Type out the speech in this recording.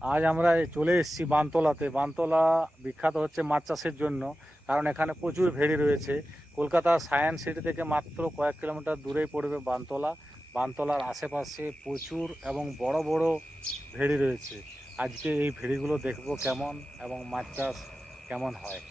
আজ আমরা চলে এসেছি বানতলাতে। বানতলা বিখ্যাত হচ্ছে মাছ চাষের জন্য, কারণ এখানে প্রচুর ভেড়ি রয়েছে। কলকাতা সায়েন্স সিটি থেকে মাত্র কয়েক কিলোমিটার দূরেই পড়বে বানতলা। বানতলার আশেপাশে প্রচুর এবং বড় বড় ভেড়ি রয়েছে। আজকে এই ভেড়িগুলো দেখব কেমন এবং মাছ চাষ কেমন হয়।